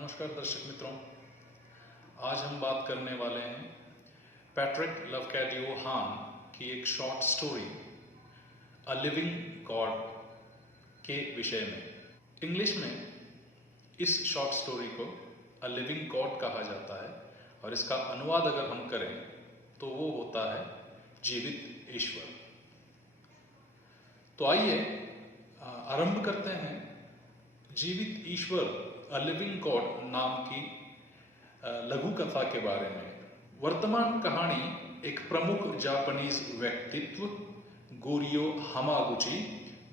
नमस्कार दर्शक मित्रों, आज हम बात करने वाले हैं पैट्रिक लवकैदियो हान की एक short story a living God के विषय में। इंग्लिश में इस शॉर्ट स्टोरी को अ लिविंग गॉड कहा जाता है और इसका अनुवाद अगर हम करें तो वो होता है जीवित ईश्वर। तो आइए आरंभ करते हैं जीवित ईश्वर अ लिविंग गॉड नाम की लघु कथा के बारे में। वर्तमान कहानी एक प्रमुख जापानीज व्यक्तित्व गोरियो हमागुची,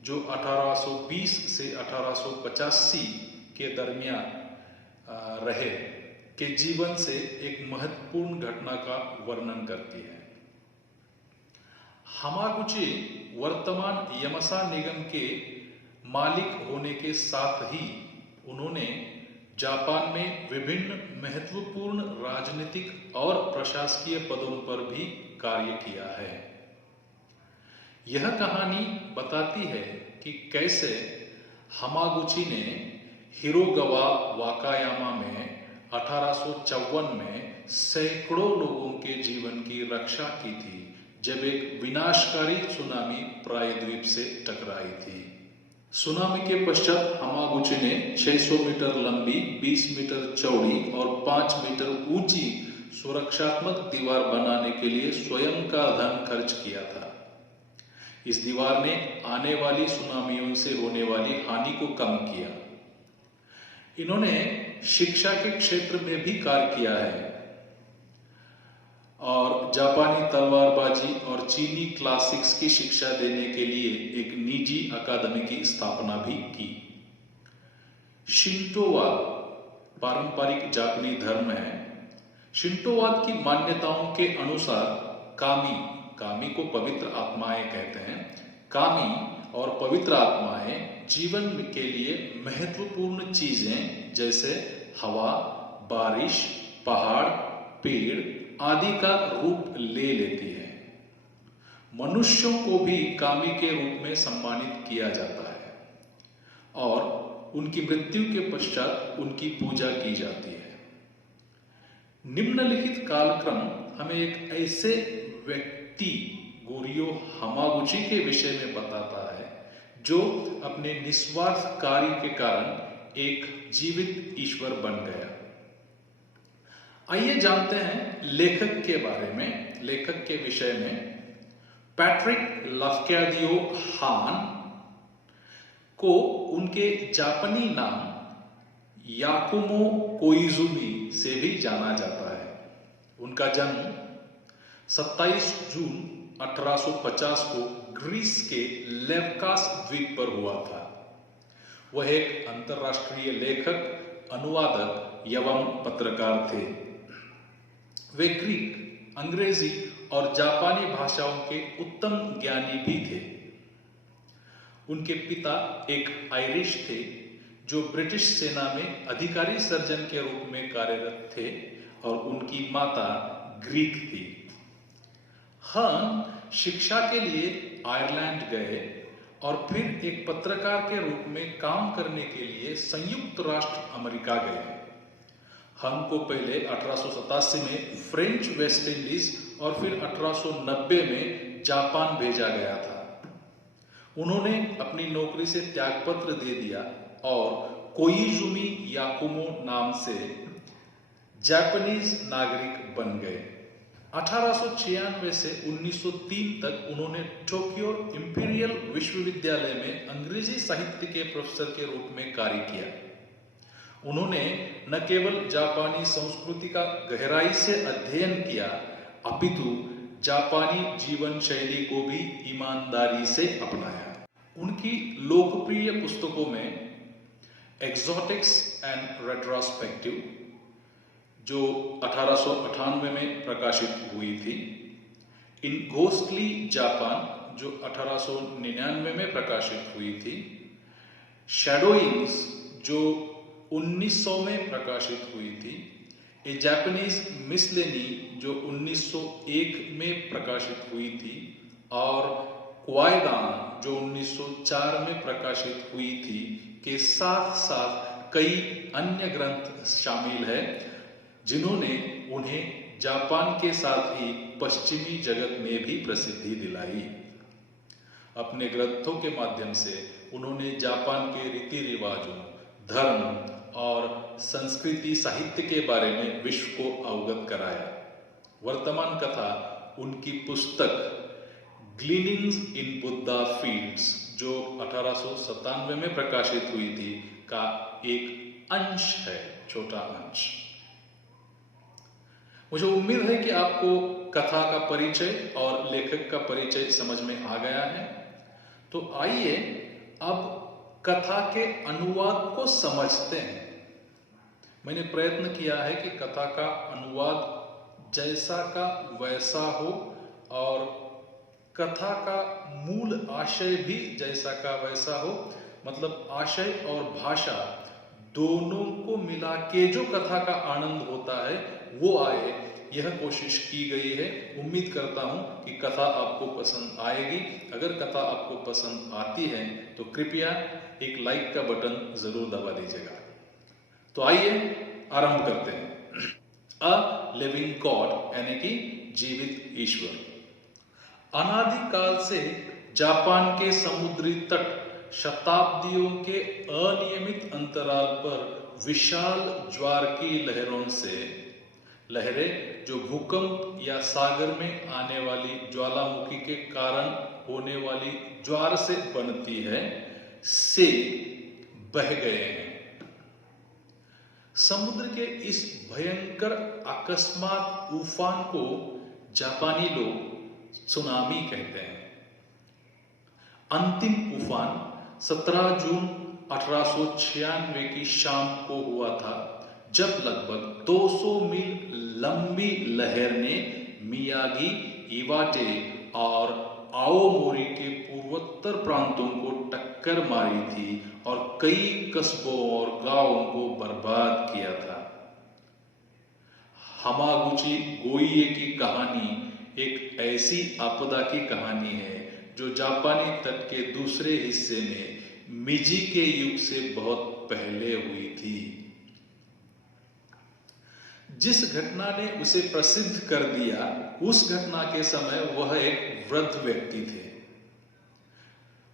जो 1820 से 1885 के दरमियान रहे, के जीवन से एक महत्वपूर्ण घटना का वर्णन करती है। हमागुची वर्तमान यमसा निगम के मालिक होने के साथ ही उन्होंने जापान में विभिन्न महत्वपूर्ण राजनीतिक और प्रशासकीय पदों पर भी कार्य किया है। यह कहानी बताती है कि कैसे हमागुची ने हिरोगवा वाकायामा में 1854 में सैकड़ों लोगों के जीवन की रक्षा की थी, जब एक विनाशकारी सुनामी प्रायद्वीप से टकराई थी। सुनामी के पश्चात हमागुची ने 600 मीटर लंबी, 20 मीटर चौड़ी और 5 मीटर ऊंची सुरक्षात्मक दीवार बनाने के लिए स्वयं का धन खर्च किया था। इस दीवार ने आने वाली सुनामियों से होने वाली हानि को कम किया। इन्होंने शिक्षा के क्षेत्र में भी कार्य किया है और जापानी तलवारबाजी और चीनी क्लासिक्स की शिक्षा देने के लिए एक निजी अकादमी की स्थापना भी की। शिंटोवाद पारंपरिक जापानी धर्म है। शिंटोवाद की मान्यताओं के अनुसार कामी को पवित्र आत्माएं कहते हैं। कामी और पवित्र आत्माएं जीवन के लिए महत्वपूर्ण चीजें जैसे हवा, बारिश, पहाड़, पेड़ आदि का रूप ले लेती है। मनुष्यों को भी कामी के रूप में सम्मानित किया जाता है और उनकी मृत्यु के पश्चात उनकी पूजा की जाती है। निम्नलिखित कालक्रम हमें एक ऐसे व्यक्ति गोरियो हमागुची के विषय में बताता है जो अपने निस्वार्थ कार्य के कारण एक जीवित ईश्वर बन गया। आइए जानते हैं लेखक के बारे में, लेखक के विषय में। पैट्रिक लवकैदियो हान को उनके जापानी नाम याकुमो कोइजुमी से भी जाना जाता है। उनका जन्म 27 जून 1850 को ग्रीस के लेवकास द्वीप पर हुआ था। वह एक अंतर्राष्ट्रीय लेखक, अनुवादक एवं पत्रकार थे। वे ग्रीक, अंग्रेजी और जापानी भाषाओं के उत्तम ज्ञानी भी थे। उनके पिता एक आयरिश थे जो ब्रिटिश सेना में अधिकारी सर्जन के रूप में कार्यरत थे और उनकी माता ग्रीक थी। हान शिक्षा के लिए आयरलैंड गए और फिर एक पत्रकार के रूप में काम करने के लिए संयुक्त राष्ट्र अमेरिका गए। हान को पहले 1887 में फ्रेंच वेस्ट इंडीज और फिर 1890 में जापान भेजा गया था। उन्होंने अपनी नौकरी से त्यागपत्र दे दिया और कोइजुमी याकुमो नाम से जापानीज नागरिक बन गए। 1896 से 1903 तक उन्होंने टोक्यो इंपीरियल विश्वविद्यालय में अंग्रेजी साहित्य के प्रोफेसर के रूप में कार्य किया। उन्होंने न केवल जापानी संस्कृति का गहराई से अध्ययन किया, अपितु जापानी जीवन शैली को भी ईमानदारी से अपनाया। उनकी लोकप्रिय पुस्तकों में एक्सोटिक्स एंड रेट्रोस्पेक्टिव, जो 1898 में प्रकाशित हुई थी, इन घोस्टली जापान, जो 1899 में प्रकाशित हुई थी, शैडोइंग्स, जो 1900 में प्रकाशित हुई थी, ए जापानीज मिसलेनी, जो 1901 में प्रकाशित हुई थी, और क्वाइदान, जो 1904 में प्रकाशित हुई थी, के साथ साथ कई अन्य ग्रंथ शामिल है जिन्होंने उन्हें जापान के साथ ही पश्चिमी जगत में भी प्रसिद्धि दिलाई। अपने ग्रंथों के माध्यम से उन्होंने जापान के रीति रिवाजों, धर्म और संस्कृति साहित्य के बारे में विश्व को अवगत कराया। वर्तमान कथा उनकी पुस्तक ग्लीनिंग्स इन बुद्धा फील्ड्स, जो 1897 में प्रकाशित हुई थी, का एक अंश है, छोटा अंश। मुझे उम्मीद है कि आपको कथा का परिचय और लेखक का परिचय समझ में आ गया है। तो आइए अब कथा के अनुवाद को समझते हैं। मैंने प्रयत्न किया है कि कथा का अनुवाद जैसा का वैसा हो और कथा का मूल आशय भी जैसा का वैसा हो, मतलब आशय और भाषा दोनों को मिला के जो कथा का आनंद होता है वो आए, यह कोशिश की गई है। उम्मीद करता हूं कि कथा आपको पसंद आएगी। अगर कथा आपको पसंद आती है तो कृपया एक लाइक का बटन जरूर दबा दीजिएगा। तो आइए आरंभ करते हैं। अ लिविंग गॉड, यानी कि जीवित ईश्वर। अनादिकाल से जापान के समुद्री तट शताब्दियों के अनियमित अंतराल पर विशाल ज्वार की लहरें जो भूकंप या सागर में आने वाली ज्वालामुखी के कारण होने वाली ज्वार से बनती है, से बह गए हैं। समुद्र के इस भयंकर अकस्मात उफान को जापानी लोग सुनामी कहते हैं। अंतिम उफान 17 जून 1896 की शाम को हुआ था, जब लगभग 200 मील लंबी लहर ने मियागी, इवाटे और आओमोरी के पूर्वोत्तर प्रांतों को टक्कर मारी थी और कई कस्बों और गांवों को बर्बाद किया था। हमागुची गोइए की कहानी एक ऐसी आपदा की कहानी है जो जापानी तट के दूसरे हिस्से में मीजी के युग से बहुत पहले हुई थी। जिस घटना ने उसे प्रसिद्ध कर दिया, उस घटना के समय वह एक वृद्ध व्यक्ति थे।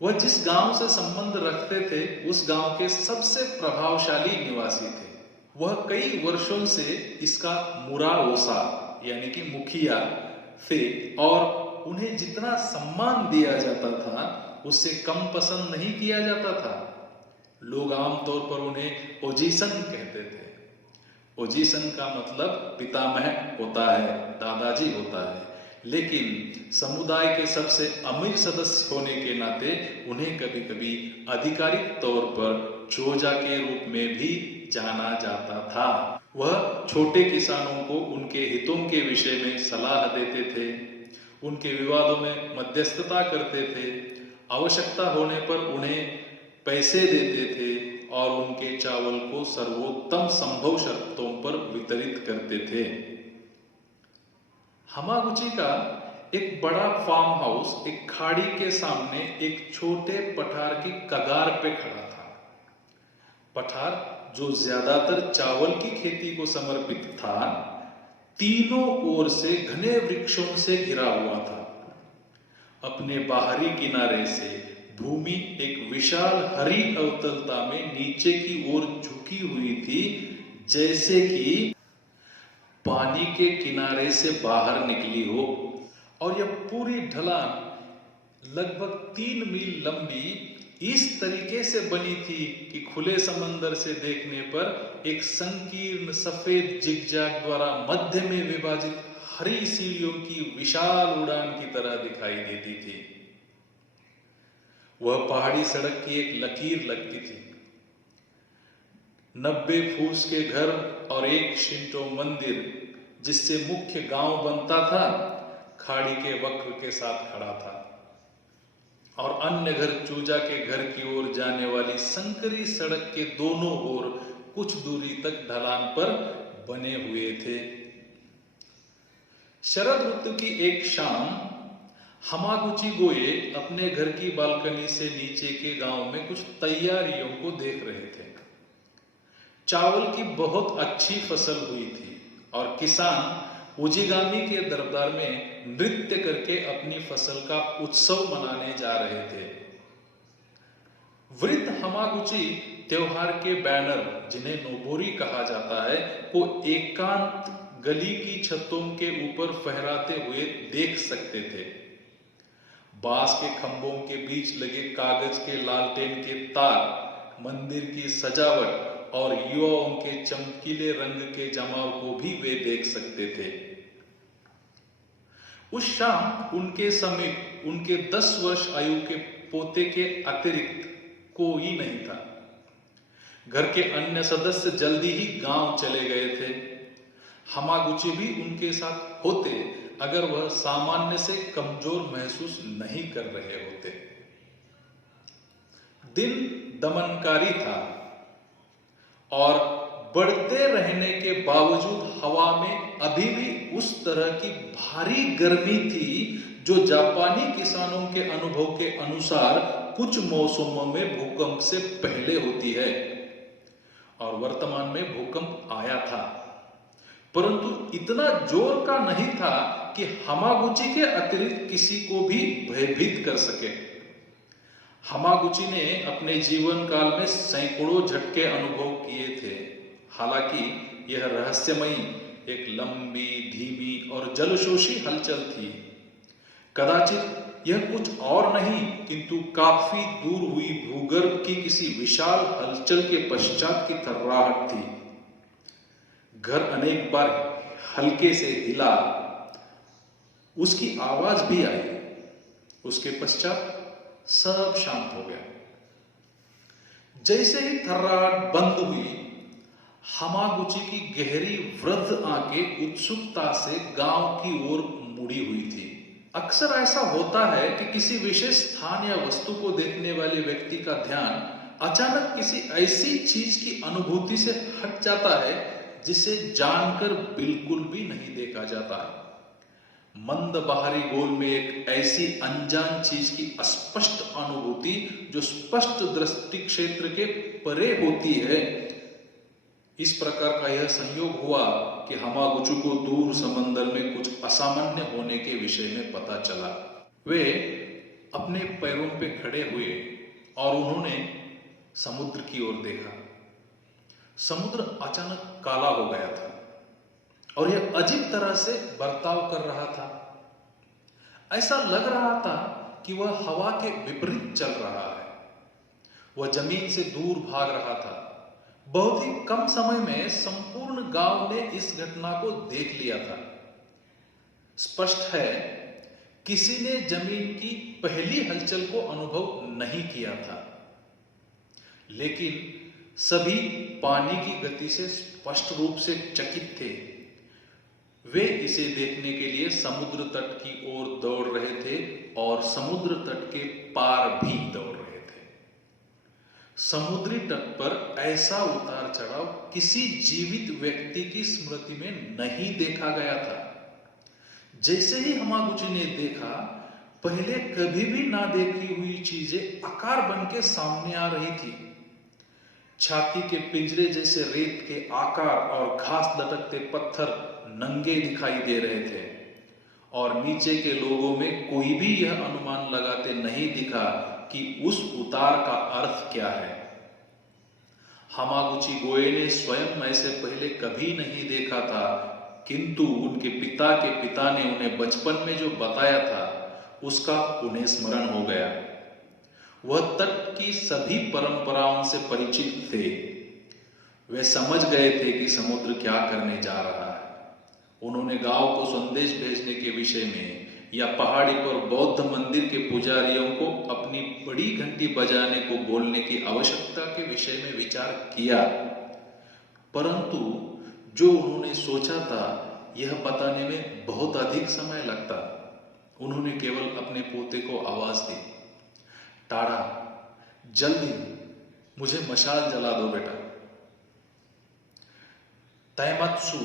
वह जिस गांव से संबंध रखते थे उस गांव के सबसे प्रभावशाली निवासी थे। वह कई वर्षों से इसका मुराओसा यानी कि मुखिया थे और उन्हें जितना सम्मान दिया जाता था उससे कम पसंद नहीं किया जाता था। लोग आमतौर पर उन्हें ओजीसन कहते थे। ओजीसन का मतलब पितामह होता है, दादाजी होता है, लेकिन समुदाय के सबसे अमीर सदस्य होने के नाते उन्हें कभी कभी आधिकारिक तौर पर चोजा के रूप में भी जाना जाता था। वह छोटे किसानों को उनके हितों के विषय में सलाह देते थे, उनके विवादों में मध्यस्थता करते थे, आवश्यकता होने पर उन्हें पैसे देते थे और उनके चावल को सर्वोत्तम संभव शर्तों पर वितरित करते थे। हमागुची का एक बड़ा फार्म हाउस एक खाड़ी के सामने एक छोटे पठार की कगार पे खड़ा था। पठार जो ज्यादातर चावल की खेती को समर्पित था, तीनों ओर से घने वृक्षों से घिरा हुआ था। अपने बाहरी किनारे से भूमि एक विशाल हरी अवतलता में नीचे की ओर झुकी हुई थी, जैसे कि पानी के किनारे से बाहर निकली हो। और यह पूरी ढलान लगभग 3 मील लंबी इस तरीके से बनी थी कि खुले समंदर से देखने पर एक संकीर्ण सफेद जिगजैग द्वारा मध्य में विभाजित हरी सीढ़ियों की विशाल उड़ान की तरह दिखाई देती थी। वह पहाड़ी सड़क की एक लकीर लगती थी। 90 फूस के घर और एक शिंटो मंदिर, जिससे मुख्य गांव बनता था, खाड़ी के वक्र के साथ खड़ा था और अन्य घर चूजा के घर की ओर जाने वाली संकरी सड़क के दोनों ओर कुछ दूरी तक ढलान पर बने हुए थे। शरद ऋतु की एक शाम हमागुची गोए अपने घर की बालकनी से नीचे के गांव में कुछ तैयारियों को देख रहे थे। चावल की बहुत अच्छी फसल हुई थी और किसान उजिगामी के दरबार में नृत्य करके अपनी फसल का उत्सव मनाने जा रहे थे। वृद्ध हमागुची त्योहार के बैनर, जिन्हें नोबोरी कहा जाता है, को एकांत गली की छतों के ऊपर फहराते हुए देख सकते थे। बांस के खंभों के बीच लगे कागज के लालटेन के तार, मंदिर की सजावट और युवाओं के चमकीले रंग के जमाव को भी वे देख सकते थे। उस शाम उनके समीप उनके 10 वर्ष आयु के पोते के अतिरिक्त कोई नहीं था। घर के अन्य सदस्य जल्दी ही गांव चले गए थे। हमागुची भी उनके साथ होते अगर वह सामान्य से कमजोर महसूस नहीं कर रहे होते। दिन दमनकारी था और बढ़ते रहने के बावजूद हवा में अभी भी उस तरह की भारी गर्मी थी जो जापानी किसानों के अनुभव के अनुसार कुछ मौसमों में भूकंप से पहले होती है। और वर्तमान में भूकंप आया था, परंतु इतना जोर का नहीं था कि हमागुची के अतिरिक्त किसी को भी भयभीत कर सके। हमागुची ने अपने जीवन काल में सैकड़ों झटके अनुभव किए थे। हालांकि यह रहस्यमयी एक लंबी, धीमी और जलशोषी हलचल थी। कदाचित यह कुछ और नहीं किंतु काफी दूर हुई भूगर्भ की किसी विशाल हलचल के पश्चात की थर्राहट थी। घर अनेक बार हल्के से हिला, उसकी आवाज भी आई। उसके पश्चात सब शांत हो गया। जैसे ही थर्राहट बंद हुई, हमागुची की गहरी वृद्ध आंखें उत्सुकता से गांव की ओर मुड़ी हुई थी। अक्सर ऐसा होता है कि किसी विशेष स्थान या वस्तु को देखने वाले व्यक्ति का ध्यान अचानक किसी ऐसी चीज की अनुभूति से हट जाता है जिसे जानकर बिल्कुल भी नहीं देखा जाता। मंद बाहरी गोल में एक ऐसी अनजान चीज की अस्पष्ट अनुभूति जो स्पष्ट दृष्टि क्षेत्र के परे होती है। इस प्रकार का यह संयोग हुआ कि हमागुची को दूर समंदर में कुछ असामान्य होने के विषय में पता चला। वे अपने पैरों पे खड़े हुए और उन्होंने समुद्र की ओर देखा। समुद्र अचानक काला हो गया था और यह अजीब तरह से बर्ताव कर रहा था। ऐसा लग रहा था कि वह हवा के विपरीत चल रहा है। वह जमीन से दूर भाग रहा था। बहुत ही कम समय में संपूर्ण गांव ने इस घटना को देख लिया था। स्पष्ट है, किसी ने जमीन की पहली हलचल को अनुभव नहीं किया था, लेकिन सभी पानी की गति से स्पष्ट रूप से चकित थे। वे इसे देखने के लिए समुद्र तट की ओर दौड़ रहे थे और समुद्र तट के पार भी दौड़ रहे थे। समुद्री तट पर ऐसा उतार चढ़ाव किसी जीवित व्यक्ति की स्मृति में नहीं देखा गया था। जैसे ही हमागुची ने देखा, पहले कभी भी ना देखी हुई चीजें आकार बन के सामने आ रही थी। छाती के पिंजरे जैसे रेत के आकार और घास लटकते पत्थर नंगे दिखाई दे रहे थे और नीचे के लोगों में कोई भी यह अनुमान लगाते नहीं दिखा कि उस उतार का अर्थ क्या है। हमागुची गोए ने स्वयं ऐसे पहले कभी नहीं देखा था, किंतु उनके पिता के पिता ने उन्हें बचपन में जो बताया था उसका उन्हें स्मरण हो गया। वह तट की सभी परंपराओं से परिचित थे। वे समझ गए थे कि समुद्र क्या करने जा रहा है। उन्होंने गांव को संदेश भेजने के विषय में या पहाड़ी पर बौद्ध मंदिर के पुजारियों को अपनी बड़ी घंटी बजाने को बोलने की आवश्यकता के विषय में विचार किया, परंतु जो उन्होंने सोचा था यह बताने में बहुत अधिक समय लगता। उन्होंने केवल अपने पोते को आवाज दी, टाड़ा, जल्दी मुझे मशाल जला दो बेटा। तैमत्सु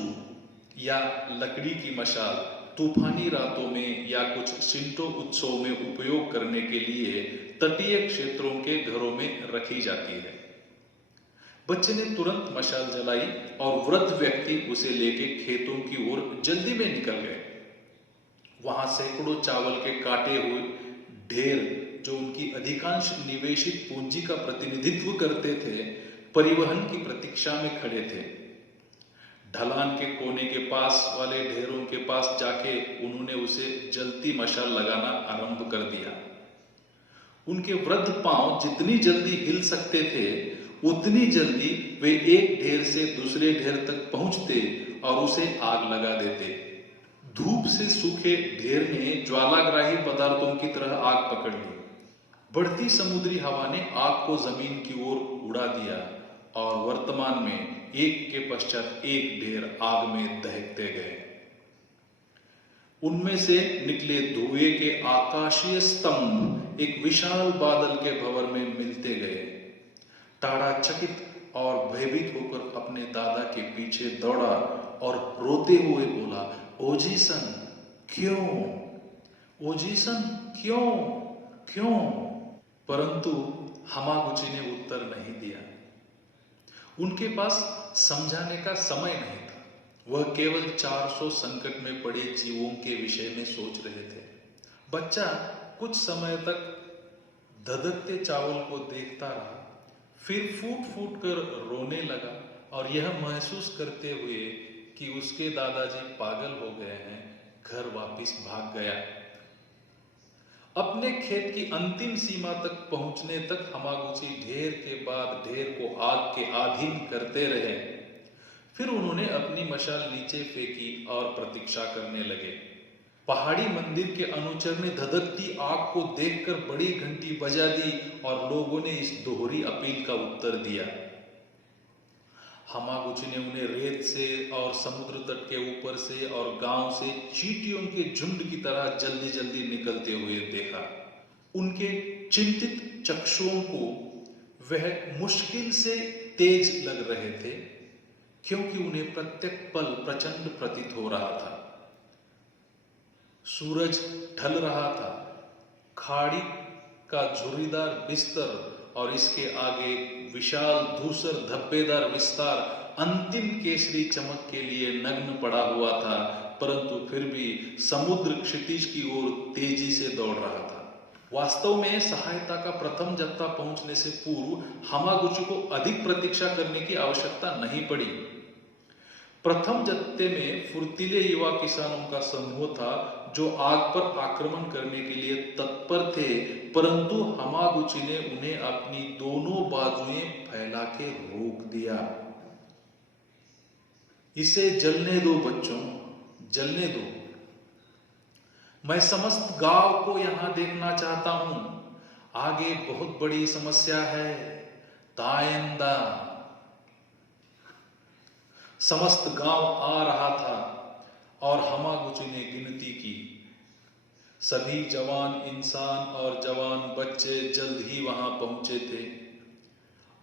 या लकड़ी की मशाल तूफानी रातों में या कुछ शिंटो उत्सव में उपयोग करने के लिए तटीय क्षेत्रों के घरों में रखी जाती है। बच्चे ने तुरंत मशाल जलाई और वृद्ध व्यक्ति उसे लेके खेतों की ओर जल्दी में निकल गए। वहां सैकड़ों चावल के काटे हुए ढेर, जो उनकी अधिकांश निवेशित पूंजी का प्रतिनिधित्व करते थे, परिवहन की प्रतीक्षा में खड़े थे। ढलान के कोने के पास वाले ढेरों के पास जाके उन्होंने उसे जलती मशाल लगाना आरंभ कर दिया। उनके वृद्ध पांव जितनी जल्दी हिल सकते थे, उतनी जल्दी वे एक ढेर से दूसरे ढेर तक पहुंचते और उसे आग लगा देते। धूप से सूखे ढेर ने ज्वालाग्राही पदार्थों की तरह आग पकड़ ली। बढ़ती समुद्री हवा ने आग को जमीन की ओर उड़ा दिया और वर्तमान में एक के पश्चात एक ढेर आग में दहकते गए। उनमें से निकले धुएं के आकाशीय स्तंभ एक विशाल बादल के भंवर में मिलते गए। टाड़ा चकित और भयभीत होकर अपने दादा के पीछे दौड़ा और रोते हुए बोला, ओजीसन क्यों? ओजीसन क्यों? क्यों? परंतु हमागुची ने उत्तर नहीं दिया। उनके पास समझाने का समय नहीं था। वह केवल 400 संकट में पड़े जीवों के विषय में सोच रहे थे। बच्चा कुछ समय तक धधकते चावल को देखता रहा, फिर फूट फूट कर रोने लगा और यह महसूस करते हुए कि उसके दादाजी पागल हो गए हैं, घर वापस भाग गया। अपने खेत की अंतिम सीमा तक पहुंचने तक हमागुची ढेर के बाद ढेर को आग के अधीन करते रहे। फिर उन्होंने अपनी मशाल नीचे फेंकी और प्रतीक्षा करने लगे। पहाड़ी मंदिर के अनुचर ने धधकती आग को देखकर बड़ी घंटी बजा दी और लोगों ने इस दोहरी अपील का उत्तर दिया। हमागुची ने उन्हें रेत से और समुद्र तट के ऊपर से और गांव से चींटियों के झुंड की तरह जल्दी जल्दी निकलते हुए देखा। उनके चिंतित चक्षुओं को वह मुश्किल से तेज लग रहे थे, क्योंकि उन्हें प्रत्येक पल प्रचंड प्रतीत हो रहा था। सूरज ढल रहा था। खाड़ी का झुर्रीदार बिस्तर और इसके आगे विशाल धूसर धब्बेदार विस्तार अंतिम केसरी चमक के लिए नग्न पड़ा हुआ था, परंतु फिर भी समुद्र क्षितिज की ओर तेजी से दौड़ रहा था। वास्तव में सहायता का प्रथम जत्था पहुंचने से पूर्व हमागुची को अधिक प्रतीक्षा करने की आवश्यकता नहीं पड़ी। प्रथम जत्थे में फुर्तीले युवा किसानों का समूह था जो आग पर आक्रमण करने के लिए तत्पर थे, परंतु हमागुची ने उन्हें अपनी दोनों बाजुएं फैला के रोक दिया। इसे जलने दो बच्चों, जलने दो। मैं समस्त गांव को यहां देखना चाहता हूं। आगे बहुत बड़ी समस्या है, तायंदा। समस्त गांव आ रहा था और हमागुची ने गिनती की। सभी जवान इंसान और जवान बच्चे जल्द ही वहां पहुंचे थे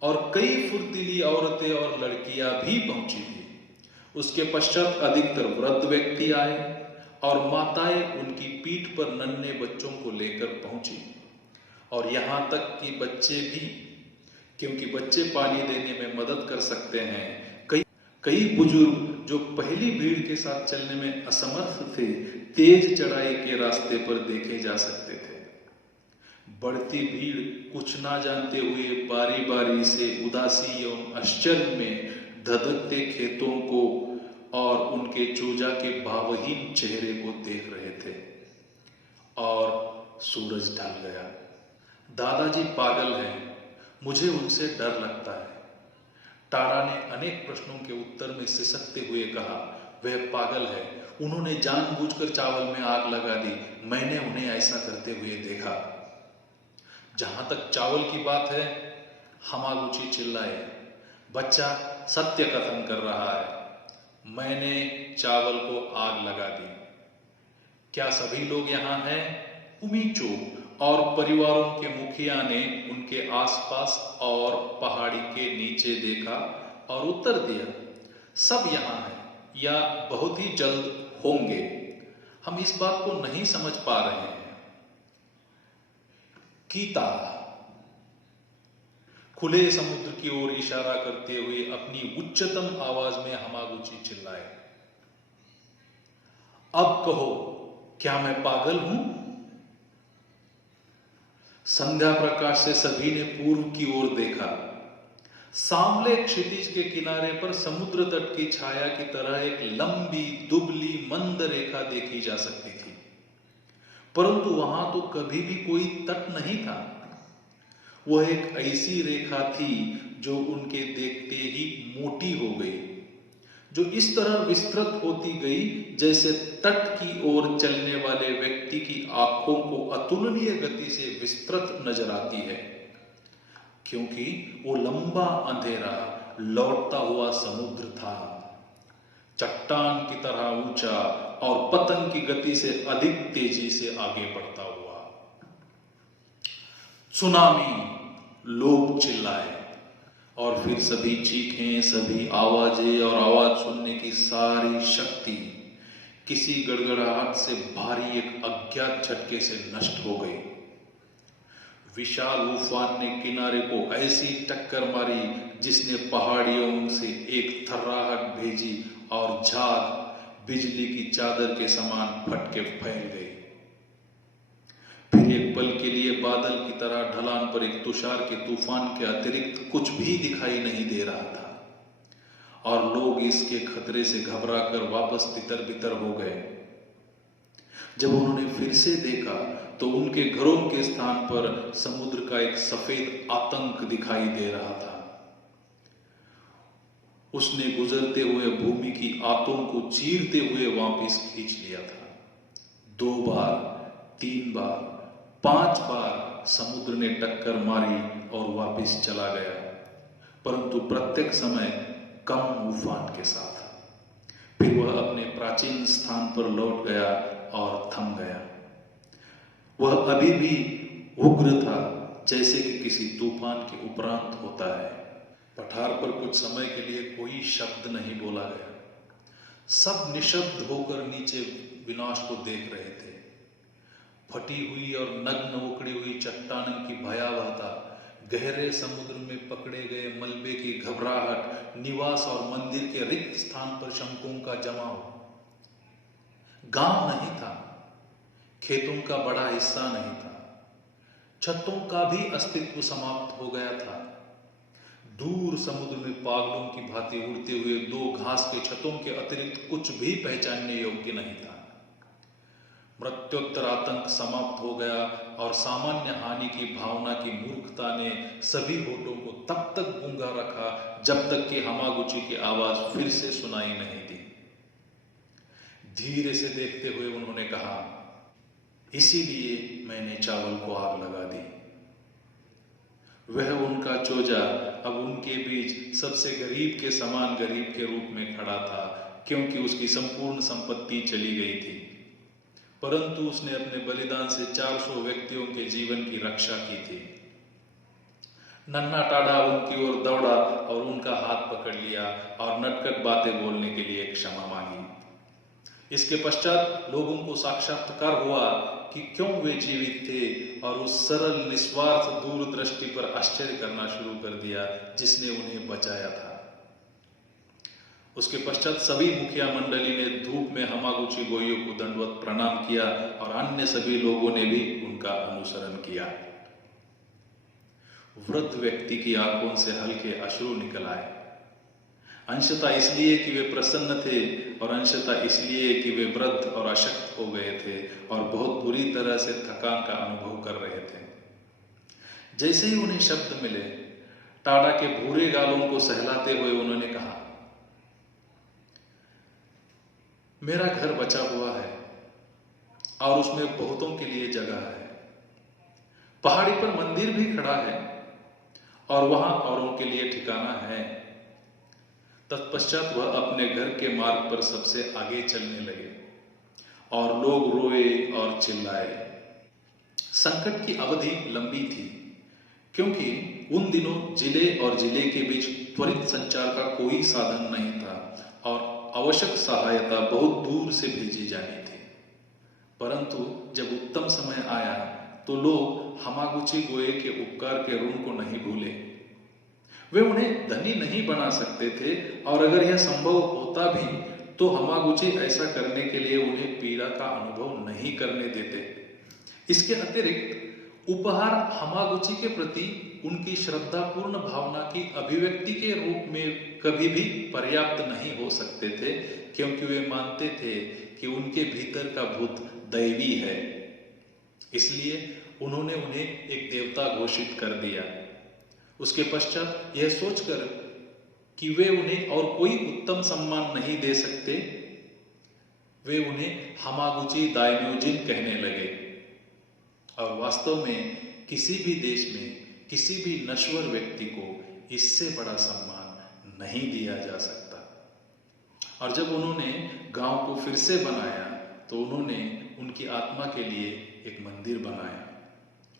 और कई फुर्तीली औरतें और लड़कियां भी पहुंची थी। उसके पश्चात अधिकतर वृद्ध व्यक्ति आए और माताएं उनकी पीठ पर नन्हे बच्चों को लेकर पहुंची, और यहां तक कि बच्चे भी, क्योंकि बच्चे पानी देने में मदद कर सकते हैं। कई बुजुर्ग जो पहली भीड़ के साथ चलने में असमर्थ थे, तेज चढ़ाई के रास्ते पर देखे जा सकते थे। बढ़ती भीड़ कुछ ना जानते हुए बारी बारी से उदासी एवं आश्चर्य में धधकते खेतों को और उनके चूजा के भावहीन चेहरे को देख रहे थे। और सूरज ढल गया। दादाजी पागल हैं, मुझे उनसे डर लगता है। टाड़ा ने अनेक प्रश्नों के उत्तर में सिसकते हुए कहा, वह पागल है। उन्होंने जानबूझकर चावल में आग लगा दी। मैंने उन्हें ऐसा करते हुए देखा। जहां तक चावल की बात है, हमागुची चिल्लाए, बच्चा सत्य कथन कर रहा है। मैंने चावल को आग लगा दी। क्या सभी लोग यहाँ हैं? उमीचो और परिवारों के मुखिया ने उनके आसपास और पहाड़ी के नीचे देखा और उत्तर दिया, सब यहाँ हैं या बहुत ही जल्द होंगे। हम इस बात को नहीं समझ पा रहे हैं। कीता, खुले समुद्र की ओर इशारा करते हुए अपनी उच्चतम आवाज में हमागुची चिल्लाए, अब कहो, क्या मैं पागल हूं? संध्या प्रकाश से सभी ने पूर्व की ओर देखा। सांवले क्षितिज के किनारे पर समुद्र तट की छाया की तरह एक लंबी दुबली मंद रेखा देखी जा सकती थी, परंतु वहां तो कभी भी कोई तट नहीं था। वह एक ऐसी रेखा थी जो उनके देखते ही मोटी हो गई, जो इस तरह विस्तृत होती गई जैसे तट की ओर चलने वाले व्यक्ति की आंखों को अतुलनीय गति से विस्तृत नजर आती है, क्योंकि वो लंबा अंधेरा लौटता हुआ समुद्र था, चट्टान की तरह ऊंचा और पतन की गति से अधिक तेजी से आगे बढ़ता हुआ। सुनामी, लोग चिल्लाए, और फिर सभी चीखें, सभी आवाजें और आवाज सुनने की सारी शक्ति किसी गड़गड़ाहट से भारी एक अज्ञात झटके से नष्ट हो गई। विशाल उफान ने किनारे को ऐसी टक्कर मारी जिसने पहाड़ियों से एक थर्राहट भेजी और झाग बिजली की चादर के समान फट के फैल गई। फिर एक पल के लिए बादल की तरह ढलान पर एक तुषार के तूफान के अतिरिक्त कुछ भी दिखाई नहीं दे रहा था, और लोग इसके खतरे से घबराकर वापस तितर बितर हो गए। जब उन्होंने फिर से देखा तो उनके घरों के स्थान पर समुद्र का एक सफेद आतंक दिखाई दे रहा था। उसने गुजरते हुए भूमि की आंतों को चीरते हुए वापस खींच लिया था। 2 बार, 3 बार, 5 बार समुद्र ने टक्कर मारी और वापस चला गया, परंतु प्रत्येक समय कम उफान के साथ। फिर वह अपने प्राचीन स्थान पर लौट गया और थम गया। वह अभी भी उग्र था, जैसे कि किसी तूफान के उपरांत होता है। पठार पर कुछ समय के लिए कोई शब्द नहीं बोला गया। सब निशब्द होकर नीचे विनाश को देख रहे थे। फटी हुई और नग्न उखड़ी हुई चट्टानों की भयावहता, गहरे समुद्र में पकड़े गए मलबे की घबराहट, निवास और मंदिर के रिक्त स्थान पर शंकुओं का जमाव। गांव नहीं था, खेतों का बड़ा हिस्सा नहीं था, छतों का भी अस्तित्व समाप्त हो गया था। दूर समुद्र में पागलों की भांति उड़ते हुए 2 घास के छतों के अतिरिक्त कुछ भी पहचानने योग्य नहीं था। मृत्योत्तर आतंक समाप्त हो गया और सामान्य हानि की भावना की मूर्खता ने सभी होठों को तब तक गूंगा रखा जब तक कि हमागुची की आवाज फिर से सुनाई नहीं दी। धीरे से देखते हुए उन्होंने कहा, इसीलिए मैंने चावल को आग लगा दी। वह उनका चोजा अब उनके बीच सबसे गरीब के समान गरीब के रूप में खड़ा था, क्योंकि उसकी संपूर्ण संपत्ति चली गई थी, परंतु उसने अपने बलिदान से 400 व्यक्तियों के जीवन की रक्षा की थी। नन्हा टाढ़ा उनकी ओर दौड़ा और उनका हाथ पकड़ लिया और नटखट बातें बोलने के लिए क्षमा मांगी। इसके पश्चात लोगों को साक्षात्कार हुआ कि क्यों वे जीवित थे, और उस सरल निस्वार्थ दूरदृष्टि पर आश्चर्य करना शुरू कर दिया जिसने उन्हें बचाया था। उसके पश्चात सभी मुखिया मंडली ने धूप में हमागुची गोइयों को दंडवत प्रणाम किया और अन्य सभी लोगों ने भी उनका अनुसरण किया। वृद्ध व्यक्ति की आंखों से हल्के अश्रु निकल आए, अंशतः इसलिए कि वे प्रसन्न थे और अंशतः इसलिए कि वे वृद्ध और अशक्त हो गए थे और बहुत बुरी तरह से थकान का अनुभव कर रहे थे। जैसे ही उन्हें शब्द मिले, टाड़ा के भूरे गालों को सहलाते हुए उन्होंने कहा, मेरा घर बचा हुआ है और उसमें बहुतों के लिए जगह है। पहाड़ी पर मंदिर भी खड़ा है और वहां औरों के लिए ठिकाना है। तत्पश्चात वह अपने घर के मार्ग पर सबसे आगे चलने लगे और लोग रोए और चिल्लाए। संकट की अवधि लंबी थी, क्योंकि उन दिनों जिले और जिले के बीच त्वरित संचार का कोई साधन नहीं था और आवश्यक सहायता बहुत दूर से भेजी जानी थी। परंतु जब उत्तम समय आया तो लोग हमागुची गोए के उपकार के ऋण को नहीं भूले। वे उन्हें धनी नहीं बना सकते थे, और अगर यह संभव होता भी तो हमागुची ऐसा करने के लिए उन्हें पीड़ा का अनुभव नहीं करने देते। इसके अतिरिक्त उपहार हमागुची के प्रति उनकी श्रद्धापूर्ण भावना की अभिव्यक्ति के रूप में कभी भी पर्याप्त नहीं हो सकते थे, क्योंकि वे मानते थे कि उनके भीतर का भूत दैवी है। इसलिए उन्होंने उन्हें एक देवता घोषित कर दिया। उसके पश्चात यह सोचकर कि वे उन्हें और कोई उत्तम सम्मान नहीं दे सकते, वे उन्हें हमागुची दाइम्योजिन कहने लगे। और वास्तव में किसी भी देश में किसी भी नश्वर व्यक्ति को इससे बड़ा सम्मान नहीं दिया जा सकता। और जब उन्होंने गांव को फिर से बनाया तो उन्होंने उनकी आत्मा के लिए एक मंदिर बनाया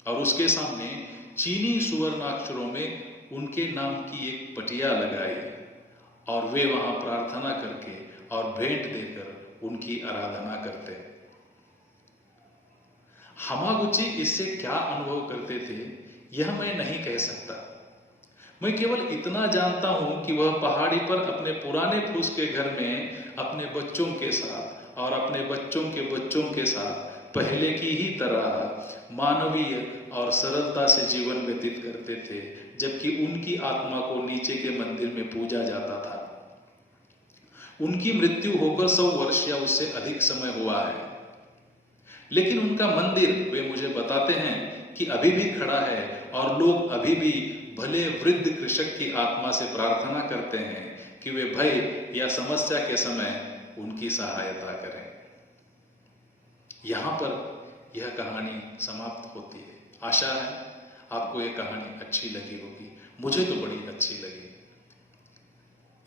और उसके सामने चीनी सुवर्णाक्षरों में उनके नाम की एक पटिया लगाई, और वे वहां प्रार्थना करके और भेंट देकर उनकी आराधना करते। हमागुची इससे क्या अनुभव करते थे यह मैं नहीं कह सकता। मैं केवल इतना जानता हूं कि वह पहाड़ी पर अपने पुराने फूस के घर में अपने बच्चों के साथ और अपने बच्चों के बच्चों के साथ पहले की ही तरह मानवीय और सरलता से जीवन व्यतीत करते थे, जबकि उनकी आत्मा को नीचे के मंदिर में पूजा जाता था। उनकी मृत्यु होकर 100 वर्ष या उससे अधिक समय हुआ है, लेकिन उनका मंदिर, वे मुझे बताते हैं कि अभी भी खड़ा है और लोग अभी भी भले वृद्ध कृषक की आत्मा से प्रार्थना करते हैं कि वे भय या समस्या के समय उनकी सहायता करें। यहां पर यह कहानी समाप्त होती है। आशा है आपको यह कहानी अच्छी लगी होगी। मुझे तो बड़ी अच्छी लगी।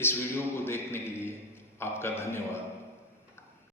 इस वीडियो को देखने के